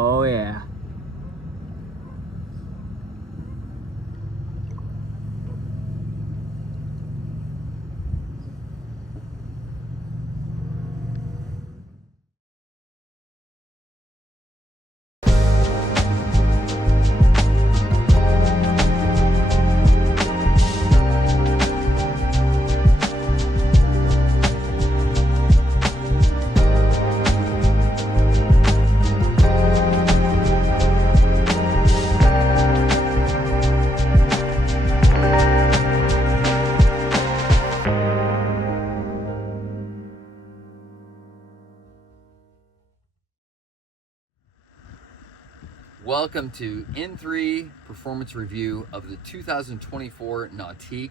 Oh yeah. Welcome to N3 performance review of the 2024 Nautique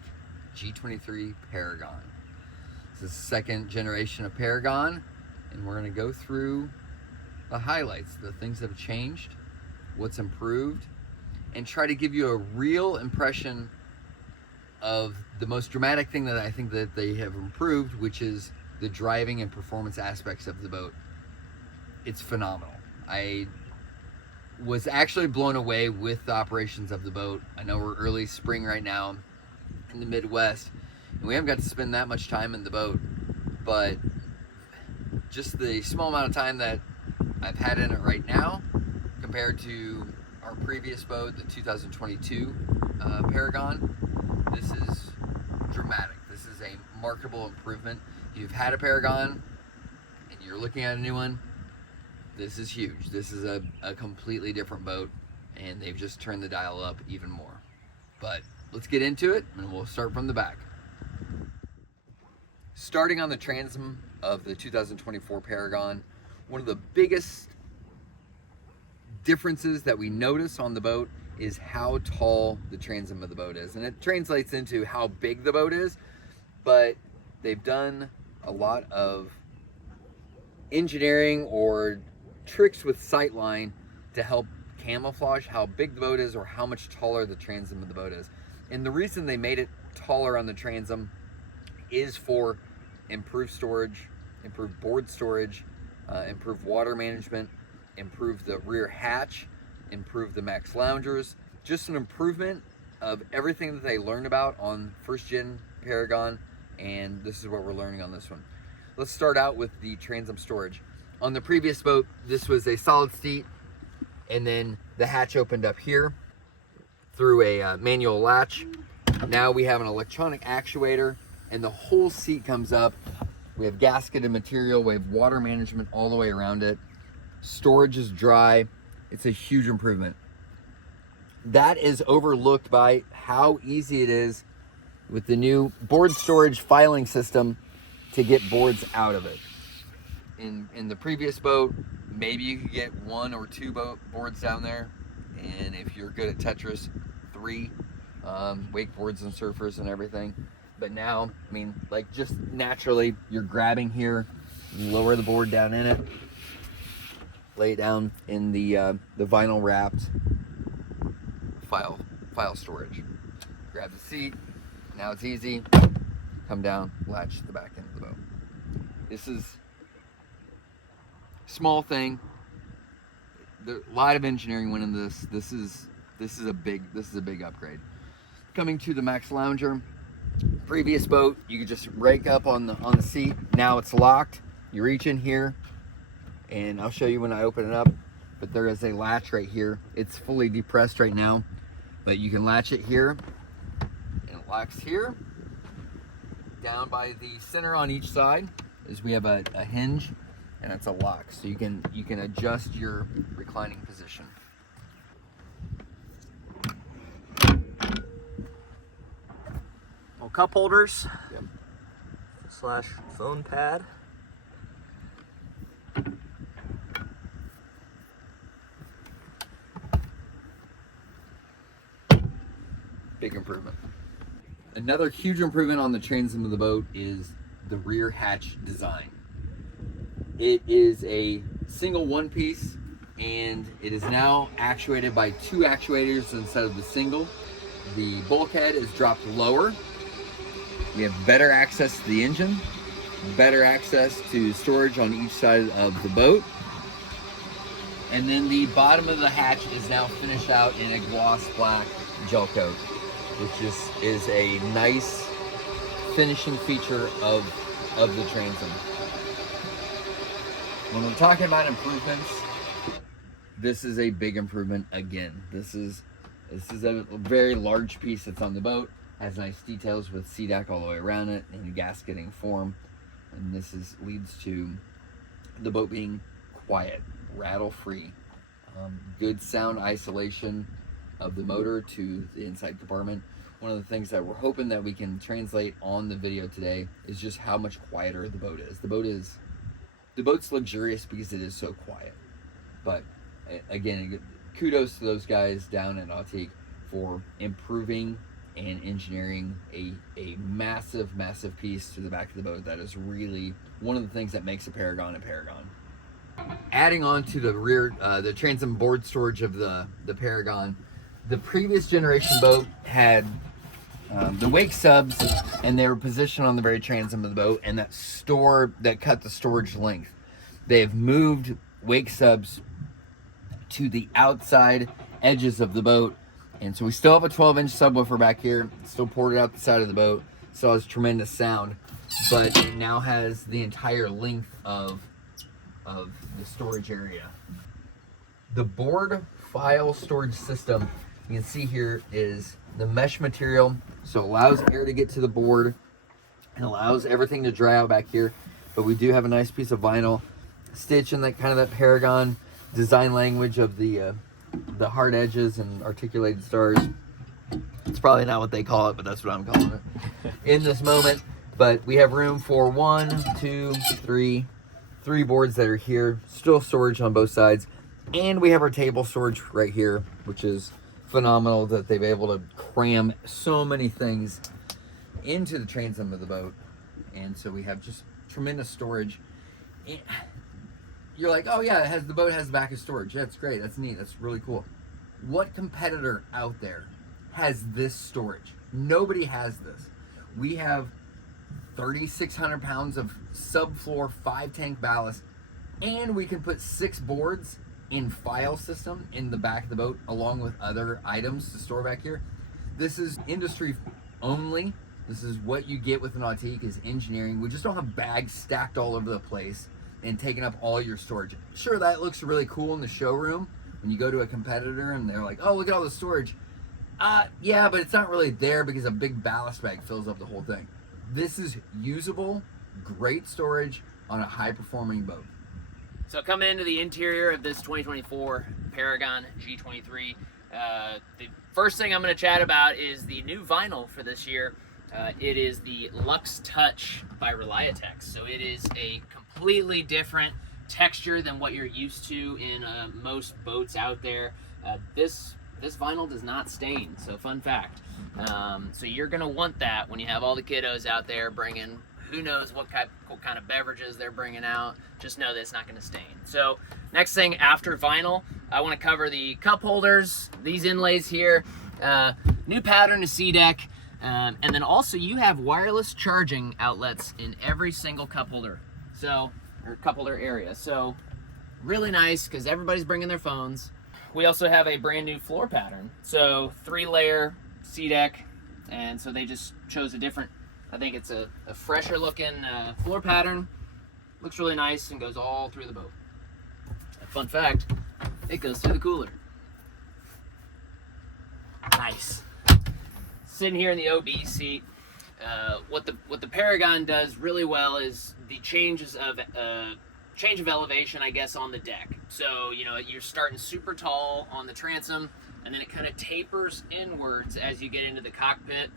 G23 Paragon. This is the second generation of Paragon, and we're going to go through the highlights, the things that have changed, what's improved, and try to give you a real impression of the most dramatic thing that I think that they have improved, which is the driving and performance aspects of the boat. It's phenomenal. I was actually blown away with the operations of the boat. I know we're early spring right now in the Midwest, and we haven't got to spend that much time in the boat, but just the small amount of time that I've had in it right now compared to our previous boat, the 2022 Paragon, this is dramatic. This is a remarkable improvement. If you've had a Paragon and you're looking at a new one, this is huge. This is a completely different boat, and they've just turned the dial up even more. But let's get into it, and we'll start from the back. Starting on the transom of the 2024 Paragon, one of the biggest differences that we notice on the boat is how tall the transom of the boat is. And it translates into how big the boat is, but they've done a lot of engineering or tricks with sightline to help camouflage how big the boat is or how much taller the transom of the boat is. And the reason they made it taller on the transom is for improved storage, improved board storage, improved water management, improve the rear hatch, improve the max loungers, just an improvement of everything that they learned about on first gen Paragon, and this is what we're learning on this one. Let's start out with the transom storage. On the previous boat, this was a solid seat, and then the hatch opened up here through a manual latch. Now we have an electronic actuator, and the whole seat comes up. We have gasketed material, we have water management all the way around it. Storage is dry. It's a huge improvement. That is overlooked by how easy it is with the new board storage filing system to get boards out of it. In the previous boat, maybe you could get one or two boards down there, and if you're good at Tetris, 3 wakeboards and surfers and everything. But now, I mean, like just naturally, you're grabbing here, lower the board down in it, lay it down in the vinyl wrapped file storage. Grab the seat. Now it's easy. Come down, latch the back end of the boat. This is a small thing. There, a lot of engineering went into this. This is a big upgrade. Coming to the Max Lounger. Previous boat, you could just rake up on the seat. Now it's locked. You reach in here, and I'll show you when I open it up, but there is a latch right here. It's fully depressed right now, but you can latch it here, and it locks here. Down by the center on each side is we have a hinge, and it's a lock, so you can adjust your reclining position. Well, cup holders. Yep. / phone pad. Big improvement. Another huge improvement on the transom of the boat is the rear hatch design. It is a single one piece, and it is now actuated by 2 actuators instead of the single. The bulkhead is dropped lower. We have better access to the engine, better access to storage on each side of the boat. And then the bottom of the hatch is now finished out in a gloss black gel coat, which is a nice finishing feature of the transom. When we're talking about improvements, this is a big improvement again. This is a very large piece that's on the boat. Has nice details with sea deck all the way around it in a gasketing form. And this leads to the boat being quiet, rattle-free. Good sound isolation of the motor to the inside compartment. One of the things that we're hoping that we can translate on the video today is just how much quieter the boat is. The boat's luxurious because it is so quiet. But again, kudos to those guys down at Nautique for improving and engineering a massive, massive piece to the back of the boat that is really one of the things that makes a Paragon a Paragon. Adding on to the rear, the transom board storage of the Paragon, the previous generation boat had the wake subs, and they were positioned on the very transom of the boat, and that cut the storage length. They have moved wake subs to the outside edges of the boat, and so we still have a 12-inch subwoofer back here, still ported out the side of the boat, still has tremendous sound, but it now has the entire length of the storage area. The board file storage system, you can see here, is the mesh material, so it allows air to get to the board and allows everything to dry out back here. But we do have a nice piece of vinyl stitch in that kind of that Paragon design language of the hard edges and articulated stars. It's probably not what they call it, but that's what I'm calling it in this moment. But we have room for 3 boards that are here, still storage on both sides, and we have our table storage right here, which is phenomenal that they've able to cram so many things into the transom of the boat. And so we have just tremendous storage. You're like, oh yeah, the boat has back of storage. That's great, that's neat, that's really cool. What competitor out there has this storage? Nobody has this. We have 3,600 pounds of subfloor 5-tank ballast, and we can put 6 boards in file system in the back of the boat along with other items to store back here. This is industry only. This is what you get with Nautique, is engineering. We just don't have bags stacked all over the place and taking up all your storage. Sure, that looks really cool in the showroom when you go to a competitor and they're like, oh, look at all the storage. Yeah, but it's not really there because a big ballast bag fills up the whole thing. This is usable, great storage on a high-performing boat. So coming into the interior of this 2024 Paragon G23, the first thing I'm going to chat about is the new vinyl for this year. It is the Luxe Touch by Reliatex. So it is a completely different texture than what you're used to in most boats out there. This vinyl does not stain, so fun fact. So you're going to want that when you have all the kiddos out there bringing who knows what kind of beverages they're bringing out. Just know that it's not going to stain. So next thing after vinyl, I want to cover the cup holders, these inlays here, new pattern to sea deck, and then also you have wireless charging outlets in every single cup holder, or cup holder area. So really nice because everybody's bringing their phones. We also have a brand new floor pattern. So 3-layer sea deck, and so they just chose a different, I think it's a fresher looking floor pattern. Looks really nice and goes all through the boat. A fun fact, it goes through the cooler. Nice. Sitting here in the OB seat, what the Paragon does really well is the change of elevation, I guess, on the deck. So, you know, you're starting super tall on the transom, and then it kind of tapers inwards as you get into the cockpit.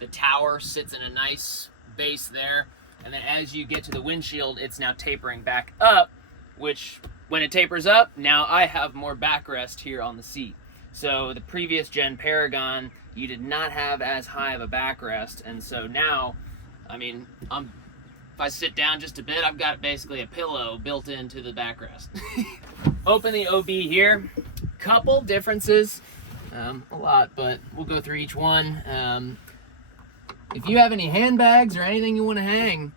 The tower sits in a nice base there, and then as you get to the windshield, it's now tapering back up, which when it tapers up, now I have more backrest here on the seat. So the previous gen Paragon, you did not have as high of a backrest, and so now, I mean, if I sit down just a bit, I've got basically a pillow built into the backrest. Open the OB here. Couple differences, a lot, but we'll go through each one. If you have any handbags or anything you want to hang,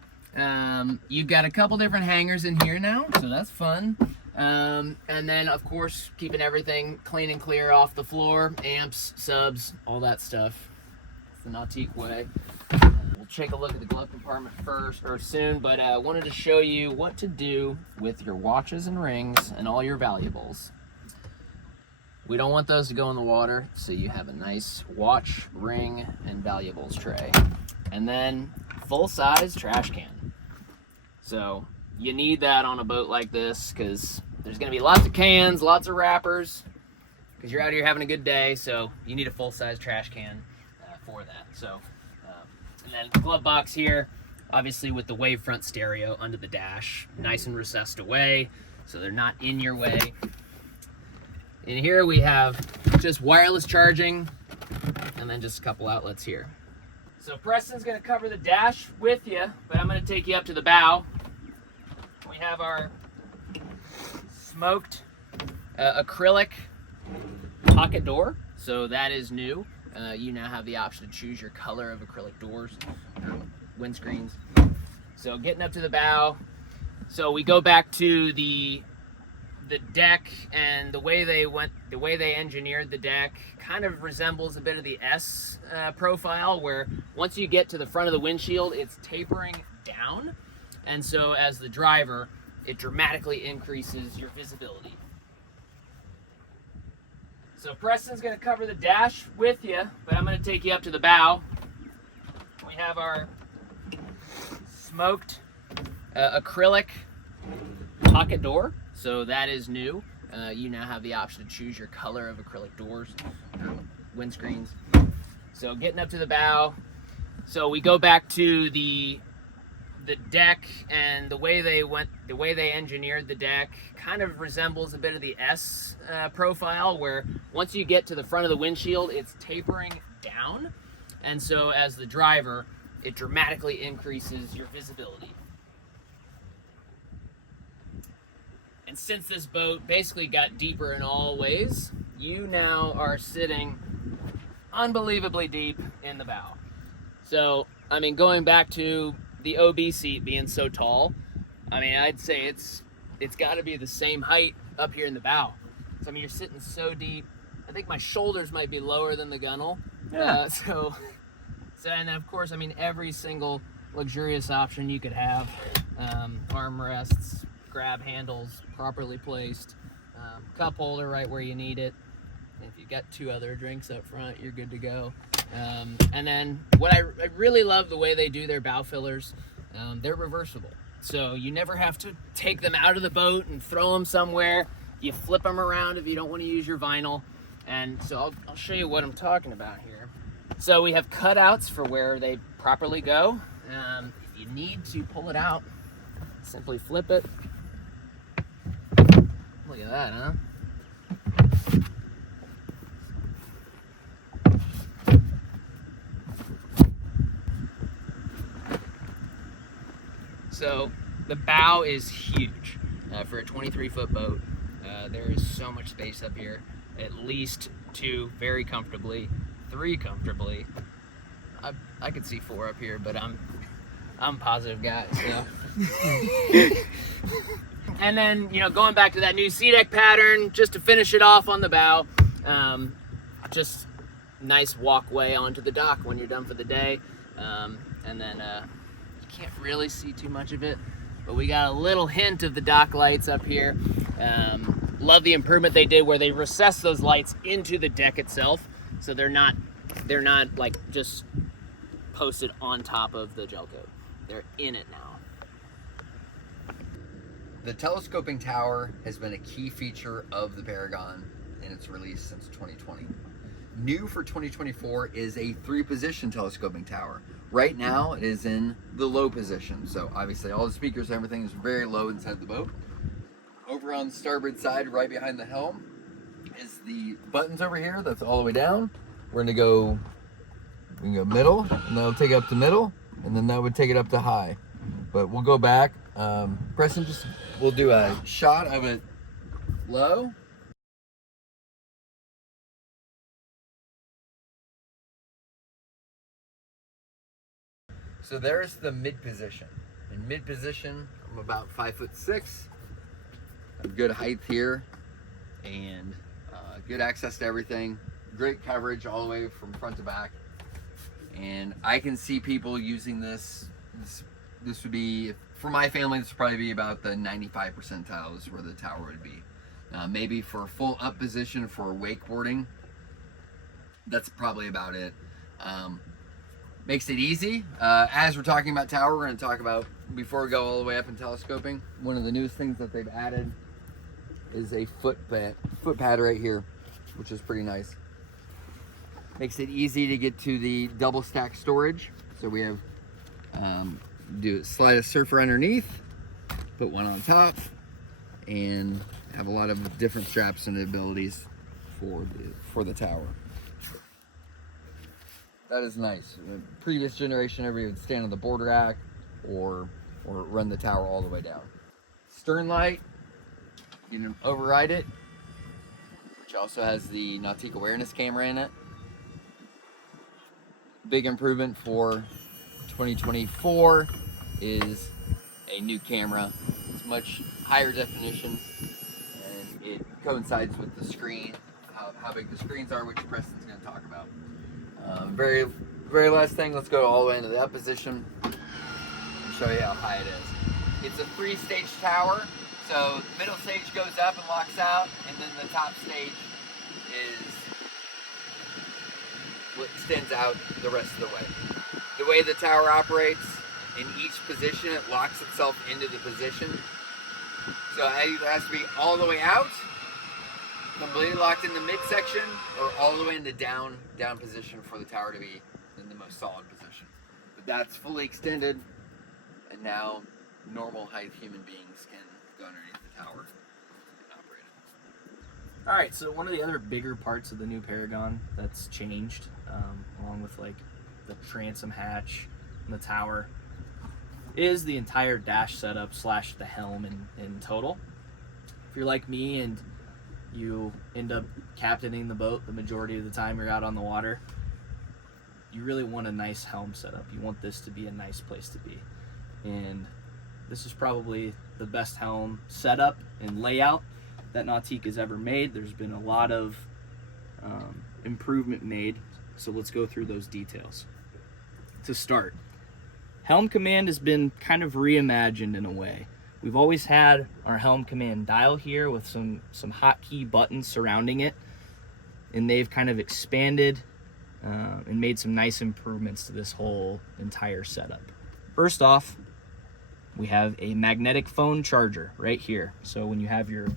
you've got a couple different hangers in here now, so that's fun. And then, of course, keeping everything clean and clear off the floor, amps, subs, all that stuff. It's the Nautique way. We'll take a look at the glove compartment first, or soon, but I wanted to show you what to do with your watches and rings and all your valuables. We don't want those to go in the water, so you have a nice watch, ring, and valuables tray. And then full-size trash can. So you need that on a boat like this because there's going to be lots of cans, lots of wrappers, because you're out here having a good day, so you need a full-size trash can for that. So, and then the glove box here, obviously with the wavefront stereo under the dash, nice and recessed away, so they're not in your way. In here we have just wireless charging, and then just a couple outlets here. So Preston's going to cover the dash with you, but I'm going to take you up to the bow. We have our smoked acrylic pocket door, so that is new. You now have the option to choose your color of acrylic doors, windscreens. So getting up to the bow, so we go back to the deck, and the way they engineered the deck kind of resembles a bit of the S profile, where once you get to the front of the windshield, it's tapering down, and so as the driver, it dramatically increases your visibility. So Preston's going to cover the dash with you, but I'm going to take you up to the bow. We have our smoked acrylic pocket door, so that is new. You now have the option to choose your color of acrylic doors, windscreens. So getting up to the bow, so we go back to the deck, and the way they engineered the deck kind of resembles a bit of the S profile, where once you get to the front of the windshield, it's tapering down, and so as the driver, it dramatically increases your visibility. And since this boat basically got deeper in all ways, you now are sitting unbelievably deep in the bow. So, I mean, going back to the OB seat being so tall, I mean, I'd say it's got to be the same height up here in the bow. So, I mean, you're sitting so deep. I think my shoulders might be lower than the gunnel. Yeah. So, and then, of course, I mean, every single luxurious option you could have. Armrests, grab handles properly placed, cup holder right where you need it. If you got 2 other drinks up front, you're good to go. And then what I really love the way they do their bow fillers, they're reversible. So you never have to take them out of the boat and throw them somewhere. You flip them around if you don't want to use your vinyl. And so I'll show you what I'm talking about here. So we have cutouts for where they properly go. If you need to pull it out, simply flip it. Look at that, huh? So the bow is huge for a 23-foot boat. There is so much space up here. At least 2 very comfortably, 3 comfortably. I could see 4 up here, but I'm a positive guy, so. And then, you know, going back to that new SeaDeck pattern, just to finish it off on the bow, just nice walkway onto the dock when you're done for the day. And then you can't really see too much of it, but we got a little hint of the dock lights up here. Love the improvement they did where they recessed those lights into the deck itself, so they're not like just posted on top of the gel coat. They're in it now. The telescoping tower has been a key feature of the Paragon in its release since 2020. New for 2024 is a 3-position telescoping tower. Right now it is in the low position, so obviously all the speakers and everything is very low inside the boat. Over on the starboard side, right behind the helm, is the buttons over here. That's all the way down. We can go middle, and that'll take it up to middle, and then that would take it up to high. But we'll go back. Preston, we'll do a shot of it low. So there's the mid position. In mid position, I'm about 5'6". Have good height here and good access to everything. Great coverage all the way from front to back. And I can see people using this. This would be, for my family, this would probably be about the 95 percentile is where the tower would be. Maybe for full up position for wakeboarding, that's probably about it. Makes it easy. As we're talking about tower, we're going to talk about, before we go all the way up in telescoping, one of the newest things that they've added is a foot pad right here, which is pretty nice. Makes it easy to get to the double stack storage. So we have slide a surfer underneath, put one on top, and have a lot of different straps and abilities for the tower. That is nice. The previous generation, everybody would stand on the board rack or run the tower all the way down. Stern light, you can override it, which also has the Nautique awareness camera in it. Big improvement for 2024 is a new camera. It's much higher definition, and it coincides with the screen, how big the screens are, which Preston's going to talk about. Very last thing, let's go all the way into the up position and show you how high it is. It's a 3-stage tower, so the middle stage goes up and locks out, and then the top stage is what extends out the rest of the way. The way the tower operates, in each position it locks itself into the position. So it either has to be all the way out, completely locked in the midsection, or all the way in the down position for the tower to be in the most solid position. But that's fully extended, and now normal height human beings can go underneath the tower and operate it. All right, so one of the other bigger parts of the new Paragon that's changed, along with like the transom hatch and the tower, is the entire dash setup / the helm in total. If you're like me and you end up captaining the boat the majority of the time you're out on the water, you really want a nice helm setup. You want this to be a nice place to be. And this is probably the best helm setup and layout that Nautique has ever made. There's been a lot of improvement made, so let's go through those details. To start, helm command has been kind of reimagined in a way. We've always had our helm command dial here with some hotkey buttons surrounding it, and they've kind of expanded and made some nice improvements to this whole entire setup. First off, we have a magnetic phone charger right here. So when you have your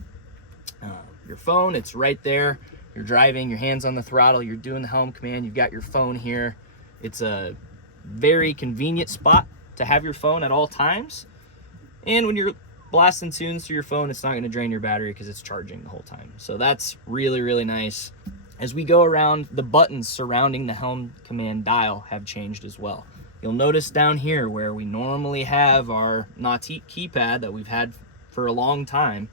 phone, it's right there. You're driving, your hand's on the throttle, you're doing the helm command, you've got your phone here. It's a very convenient spot to have your phone at all times. And when you're blasting tunes through your phone, it's not going to drain your battery because it's charging the whole time. So that's really, really nice. As we go around, the buttons surrounding the helm command dial have changed as well. You'll notice down here where we normally have our Nautique keypad that we've had for a long time,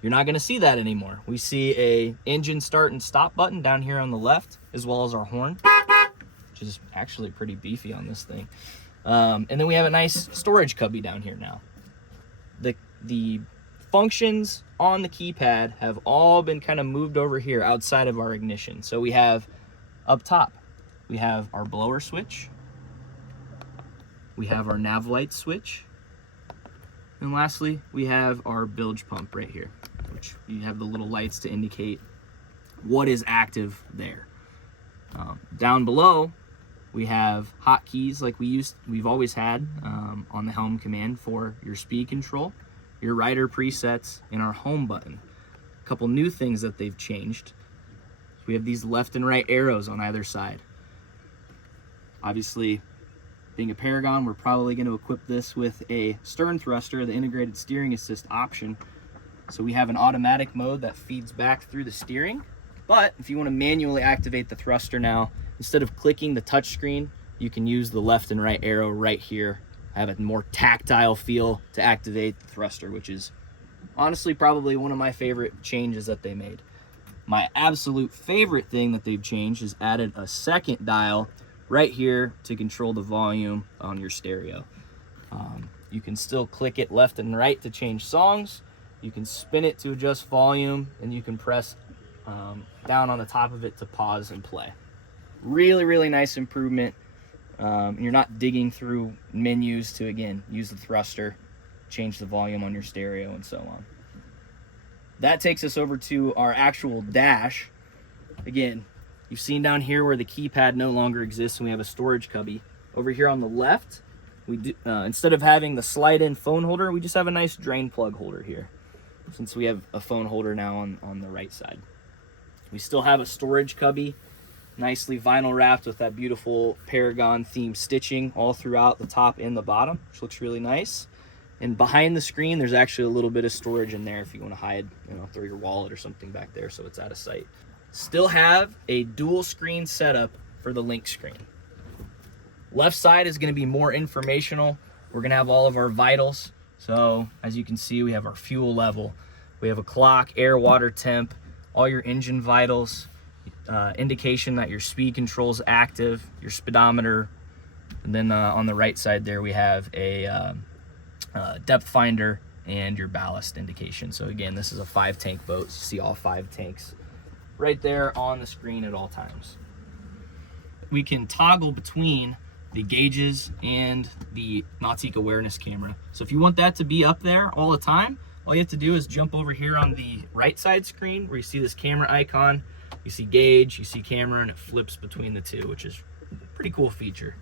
you're not going to see that anymore. We see a engine start and stop button down here on the left, as well as our horn, which is actually pretty beefy on this thing. And then we have a nice storage cubby down here now. The functions on the keypad have all been kind of moved over here outside of our ignition. So we have up top, we have our blower switch, we have our nav light switch, and lastly, we have our bilge pump right here, which you have the little lights to indicate what is active there. Down below, we have hotkeys like we've always had on the helm command for your speed control, your rider presets, and our home button. A couple new things that they've changed. We have these left and right arrows on either side. Obviously, being a Paragon, we're probably going to equip this with a stern thruster, the integrated steering assist option. So we have an automatic mode that feeds back through the steering. But if you want to manually activate the thruster now, instead of clicking the touchscreen, you can use the left and right arrow right here. Have a more tactile feel to activate the thruster, which is honestly probably one of my favorite changes that they made. My absolute favorite thing that they've changed is added a second dial right here to control the volume on your stereo. You can still click it left and right to change songs, You can spin it to adjust volume, and you can press down on the top of it to pause and play. Really, really nice improvement. You're not digging through menus to, again, use the thruster, change the volume on your stereo, and so on. That takes us over to our actual dash. Again, you've seen down here where the keypad no longer exists and we have a storage cubby. Over here on the left, we do, instead of having the slide-in phone holder, we just have a nice drain plug holder here, since we have a phone holder now on the right side. We still have a storage cubby, nicely vinyl wrapped with that beautiful Paragon themed stitching all throughout the top and the bottom, which looks really nice. And behind the screen, there's actually a little bit of storage in there if you want to hide, throw your wallet or something back there so it's out of sight. Still have a dual screen setup for the link screen. Left side is going to be more informational. We're going to have all of our vitals. So as you can see, we have our fuel level. We have a clock, air, water temp, all your engine vitals, indication that your speed control is active, your speedometer. And then on the right side there, we have a depth finder and your ballast indication. So again, this is a 5-tank boat. So you see all 5 tanks right there on the screen at all times. We can toggle between the gauges and the Nautique awareness camera. So if you want that to be up there all the time, all you have to do is jump over here on the right side screen where you see this camera icon. You see gauge, you see camera, and it flips between the two, which is a pretty cool feature.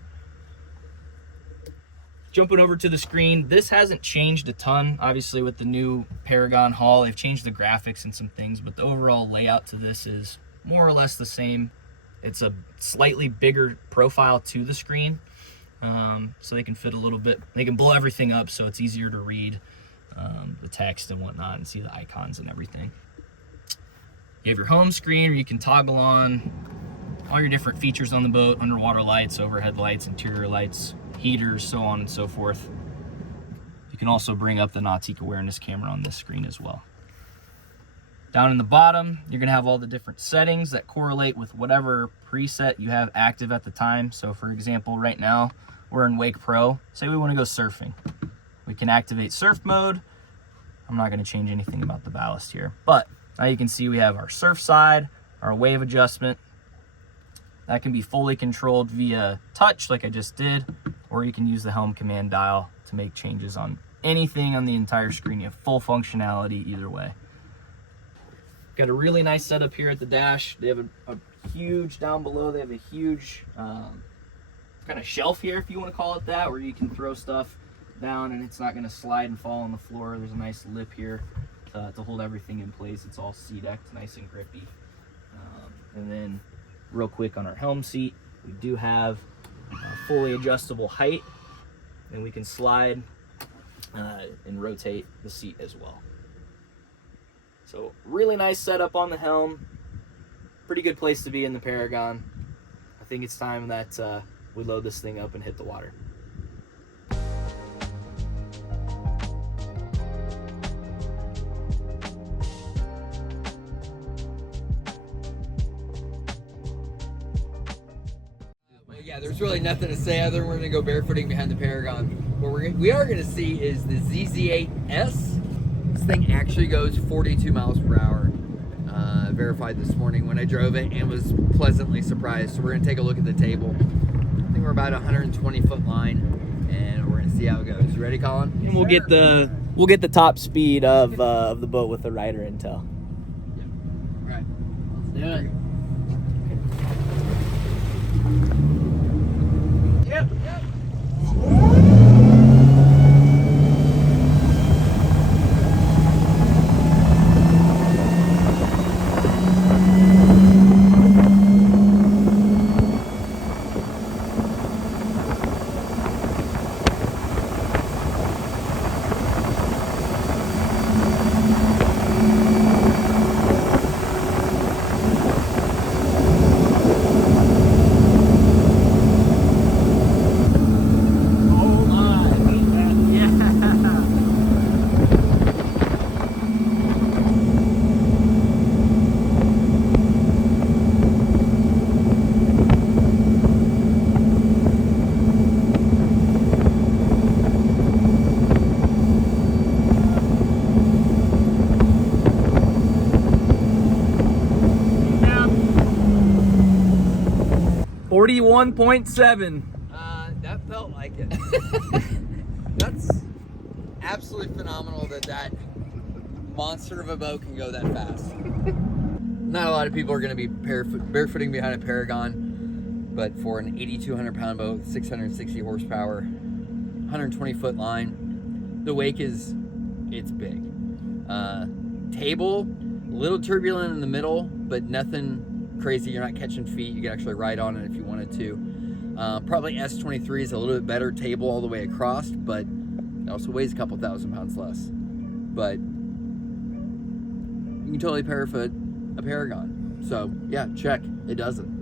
Jumping over to the screen, this hasn't changed a ton. Obviously with the new Paragon hull, they've changed the graphics and some things, but the overall layout to this is more or less the same. It's a slightly bigger profile to the screen, so they can fit a little bit. They can blow everything up so it's easier to read the text and whatnot and see the icons and everything. You have your home screen where you can toggle on all your different features on the boat: underwater lights, overhead lights, interior lights, heaters, so on and so forth. You can also bring up the Nautique awareness camera on this screen as well. Down in the bottom, you're gonna have all the different settings that correlate with whatever preset you have active at the time. So for example, right now, we're in Wake Pro. Say we wanna go surfing. We can activate surf mode. I'm not gonna change anything about the ballast here, but now you can see we have our surf side, our wave adjustment. That can be fully controlled via touch like I just did, or you can use the helm command dial to make changes on anything on the entire screen. You have full functionality either way. Got a really nice setup here at the dash. They have a huge, down below, they have a huge kind of shelf here, if you want to call it that, where you can throw stuff down and it's not going to slide and fall on the floor. There's a nice lip here to hold everything in place. It's all sea-decked, nice and grippy. And then real quick on our helm seat, we do have a fully adjustable height, and we can slide and rotate the seat as well. So really nice setup on the helm. Pretty good place to be in the Paragon. I think it's time that we load this thing up and hit the water. Yeah, there's really nothing to say other than we're going to go barefooting behind the Paragon. What we are going to see is the ZZ8S. This thing actually goes 42 miles per hour. Verified this morning when I drove it and was pleasantly surprised. So we're going to take a look at the table. I think we're about 120-foot line, and we're going to see how it goes. You ready, Colin? And we'll get the top speed of the boat with the rider intel. Yeah. All right. Let's do it. Yep. 51.7. That felt like it. That's absolutely phenomenal that monster of a boat can go that fast. Not a lot of people are going to be barefooting behind a Paragon, but for an 8,200 pound boat with 660 horsepower, 120 foot line, the wake it's big. Table, a little turbulent in the middle, but nothing crazy. You're not catching feet. You can actually ride on it if you wanted to. Probably S23 is a little bit better table all the way across, but it also weighs a couple thousand pounds less. But you can totally barefoot a Paragon. So yeah, check. It doesn't.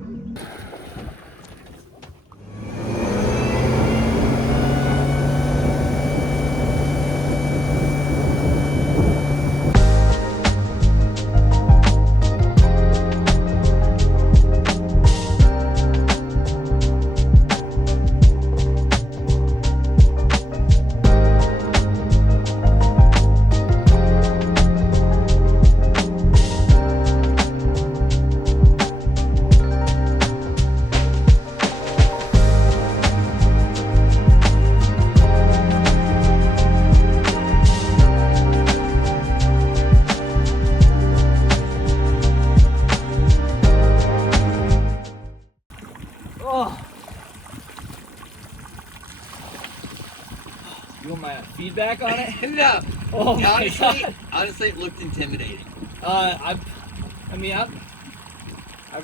You want my feedback on it? No. Oh my God. Honestly, it looked intimidating. I've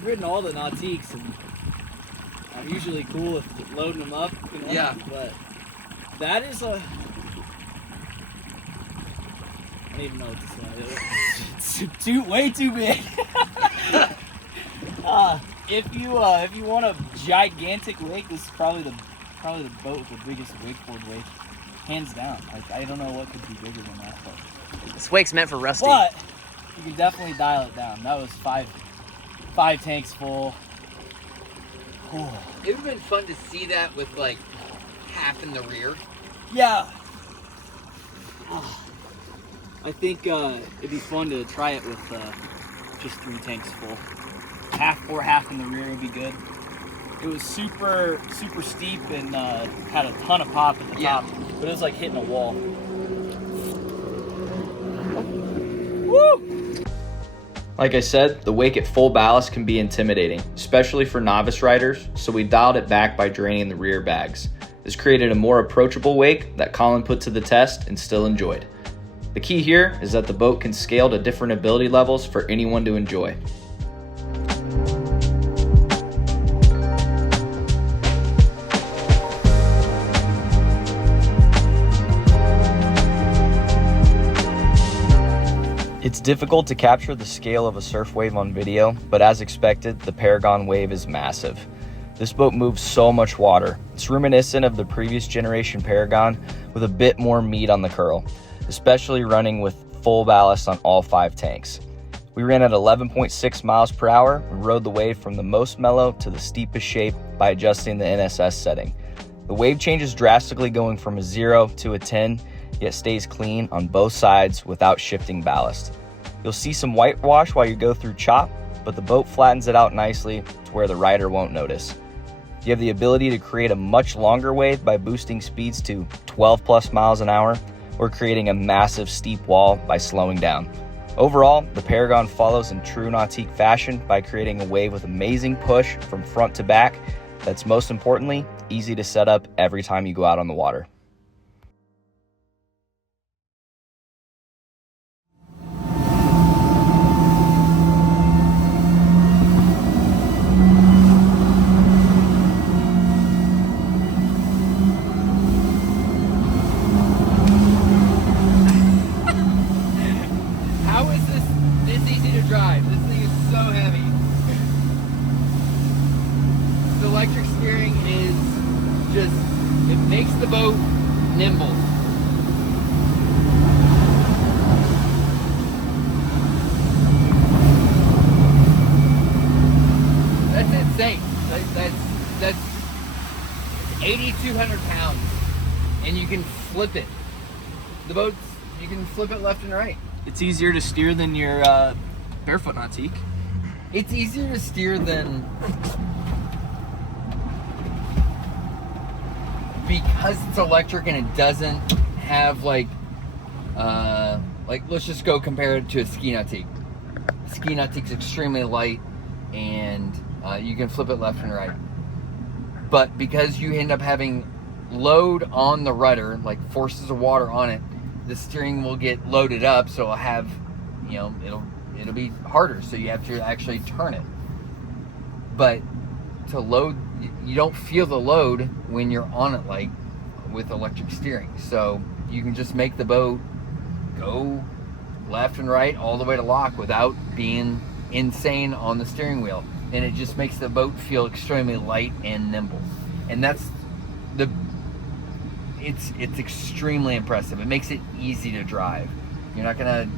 ridden all the Nautiques, and I'm usually cool with loading them up. You know, yeah. But that is I don't even know what to say. It's way too big. If you want a gigantic wake, this is probably the boat with the biggest wakeboard wake, hands down. Like, I don't know what could be bigger than that, but This wake's meant for Rusty. But you can definitely dial it down. That was five tanks full. Oh. It would have been fun to see that with like half in the rear. Yeah. I think it'd be fun to try it with just 3 tanks full. Half in the rear would be good. It was super steep and had a ton of pop at the top, but it was like hitting a wall. Woo! Like I said, the wake at full ballast can be intimidating, especially for novice riders, so we dialed it back by draining the rear bags. This created a more approachable wake that Colin put to the test and still enjoyed. The key here is that the boat can scale to different ability levels for anyone to enjoy. It's difficult to capture the scale of a surf wave on video, but as expected, the Paragon wave is massive. This boat moves so much water. It's reminiscent of the previous generation Paragon with a bit more meat on the curl, especially running with full ballast on all 5 tanks. We ran at 11.6 miles per hour and rode the wave from the most mellow to the steepest shape by adjusting the NSS setting. The wave changes drastically going from a 0 to a 10, yet stays clean on both sides without shifting ballast. You'll see some whitewash while you go through chop, but the boat flattens it out nicely to where the rider won't notice. You have the ability to create a much longer wave by boosting speeds to 12 plus miles an hour or creating a massive steep wall by slowing down. Overall, the Paragon follows in true Nautique fashion by creating a wave with amazing push from front to back that's most importantly easy to set up every time you go out on the water. How is this easy to drive? This thing is so heavy. The electric steering is just, it makes the boat nimble. That's insane. That's 8,200 pounds, and you can flip it. The boat's, you can flip it left and right. It's easier to steer than your barefoot Nautique. It's easier to steer than because it's electric and it doesn't have like let's just go compare it to a ski Nautique. Ski Nautique's extremely light, and you can flip it left and right. But because you end up having load on the rudder, like forces of water on it, the steering will get loaded up, so it'll have, you know, it'll be harder. So you have to actually turn it. But to load, you don't feel the load when you're on it like with electric steering. So you can just make the boat go left and right all the way to lock without being insane on the steering wheel. And it just makes the boat feel extremely light and nimble. And that's it's extremely impressive. It makes it easy to drive. You're not gonna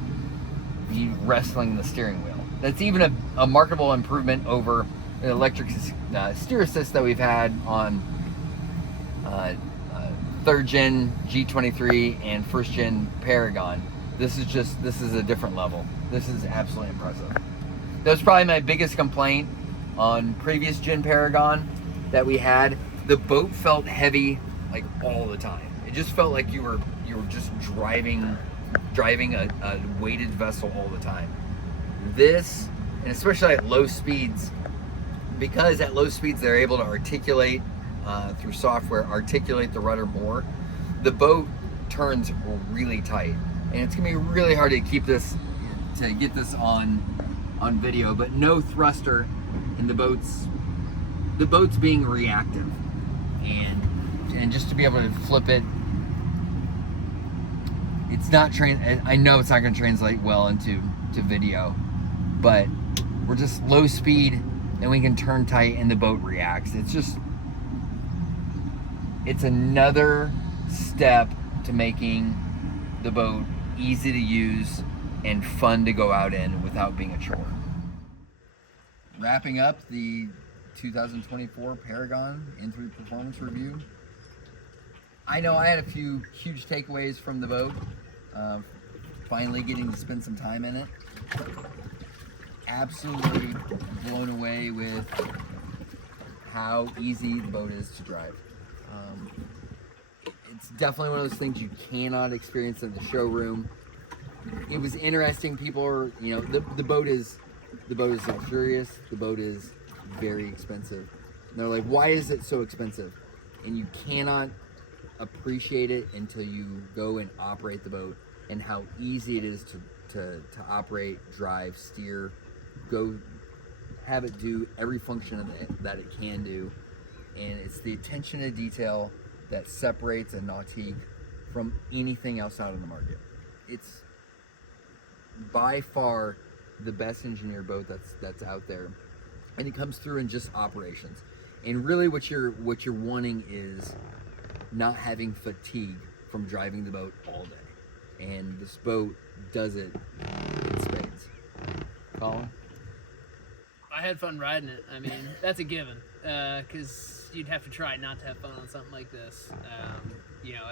be wrestling the steering wheel. That's even a marketable improvement over the electric steer assist that we've had on 3rd gen G23 and 1st gen Paragon. This is a different level. This is absolutely impressive. That was probably my biggest complaint on previous gen Paragon that we had. The boat felt heavy like all the time. It just felt like you were just driving a weighted vessel all the time. This, and especially at low speeds, because at low speeds they're able to articulate through software, articulate the rudder more, the boat turns really tight. And it's gonna be really hard to get this on video, but no thruster, and the boat's being reactive, and just to be able to flip it, it's not I know it's not going to translate well into video, but we're just low speed and we can turn tight and the boat reacts. It's another step to making the boat easy to use and fun to go out in without being a chore. Wrapping up the 2024 Paragon N3 Performance Review. I know I had a few huge takeaways from the boat. Finally getting to spend some time in it. Absolutely blown away with how easy the boat is to drive. It's definitely one of those things you cannot experience in the showroom. It was interesting. People are, you know, the boat is luxurious. The boat is very expensive. And they're like, why is it so expensive? And you cannot appreciate it until you go and operate the boat, and how easy it is to operate, drive, steer, go, have it do every function that it can do. And it's the attention to detail that separates a Nautique from anything else out in the market. It's by far the best engineered boat that's out there, and it comes through in just operations. And really what you're wanting is not having fatigue from driving the boat all day, and this boat does it in spades. Colin? I had fun riding it. I mean, that's a given, because you'd have to try not to have fun on something like this. You know,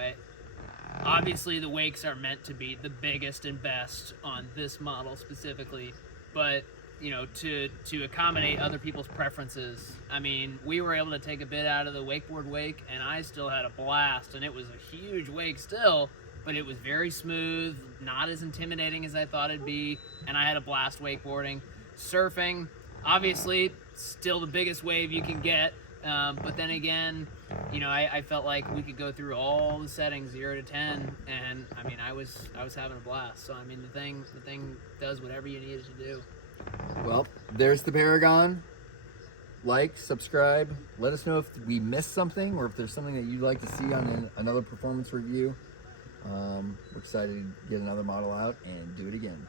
obviously the wakes are meant to be the biggest and best on this model specifically, but you know, to accommodate other people's preferences. I mean, we were able to take a bit out of the wakeboard wake, and I still had a blast, and it was a huge wake still, but it was very smooth, not as intimidating as I thought it'd be, and I had a blast wakeboarding. Surfing, obviously, still the biggest wave you can get, but then again, you know, I felt like we could go through all the settings 0 to 10, and I mean, I was having a blast. So I mean, the thing does whatever you need it to do. Well, there's the Paragon. Like, subscribe. Let us know if we missed something, or if there's something that you'd like to see on another performance review. We're excited to get another model out and do it again.